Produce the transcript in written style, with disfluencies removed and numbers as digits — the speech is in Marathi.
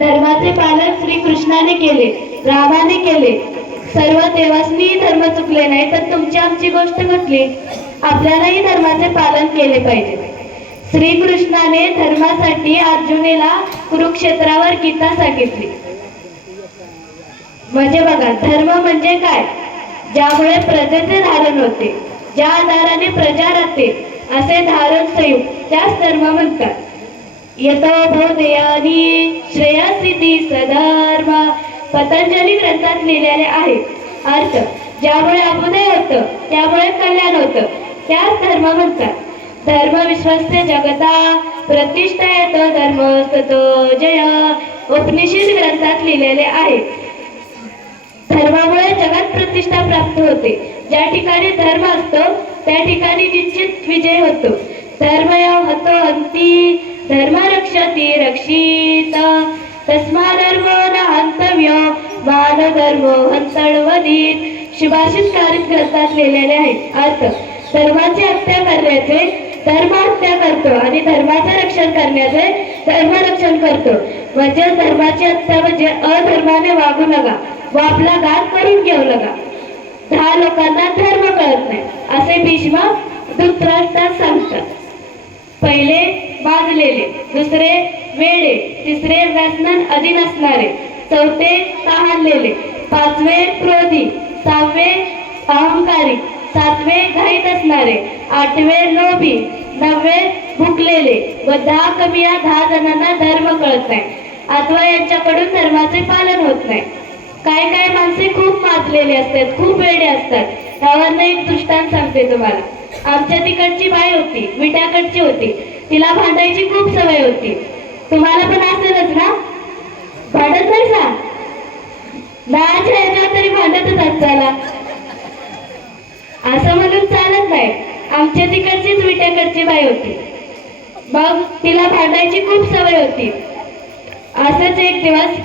धर्माचे पालन श्रीकृष्णाने केले, रामाने केले. सर्व देवांनी धर्म चुकले नाही, तर तुमची आमची गोष्ट म्हटली. आपल्यालाही धर्माचे पालन केले पाहिजे. श्रीकृष्णाने धर्मासाठी अर्जुनेला कुरुक्षेत्रावर गीता सांगितली. म्हणजे बघा, धर्म म्हणजे काय? ज्यामुळे प्रजेचे धारण होते, ज्या आधाराने प्रजा राहते, असे धारण संयुग त्यास धर्म म्हणतात. यतो बोधयानी श्रेयसिद्धी सधर्म, पतंजली ग्रंथात लिहिलेले आहे. अर्थ, ज्यामुळे अभ्युदय होतं, त्यामुळे कल्याण होतं, त्यास धर्म म्हणतात. धर्म विश्वस्य जगता प्रतिष्ठा येतो धर्म ततो जय, उपनिषद ग्रंथात लिहिलेले आहे. धर्मामुळे जगात प्रतिष्ठा प्राप्त होते. ज्या ठिकाणी धर्म असतो त्या ठिकाणी निश्चित विजय होतो. धर्मयो हतो हंती धर्म रक्षति रक्षित, तस्मा धर्मो न हंतव्यो मान धर्मो हंतळवदित, सुभाषित कारित ग्रंथात लिहिलेले आहे. अर्थ, धर्माची हत्या करण्याचे धर्म हत्या करतो आणि धर्माचे रक्षण करण्याचे धर्म रक्षण करतो. म्हणजे धर्माची हत्या म्हणजे अधर्माने वागू नका व आपला घात करून घेऊ नका. 10 लोकांना धर्म कळत नाही असे भीष्म धृतराष्ट्रास सांगतात. पहिले बाजलेले, दुसरे वेडे, तिसरे व्यसनान अधीन असणारे, चौथे तहानलेले, पाचवे क्रोधी, 6वे अहंकारी, 7वे घाईत असणारे, 8वे लोभी, 9वे भुकलेले व 10 कमी या 10 जणांना धर्म कळत नाही अथवा यांच्याकडून धर्माचे पालन होत नाही. काय काय माणसे खूप माजलेले असतात, खूप वेडे असतात. त्यावरनं एक दृष्टांत सांगते तुम्हाला. आमच्या तिकडची बाई होती, विट्याकडची होती. तिला भांडायची खूप सवय होती. तुम्हाला पण असेलच ना? भांडत नाही सा? नाच ह्याच्यावर तरी भांडतच असताना असं म्हणून चालत नाही. आमच्या तिकडचीच विट्याकडची बाई होती. मग तिला भांडायची खूप सवय होती. असंच एक दिवस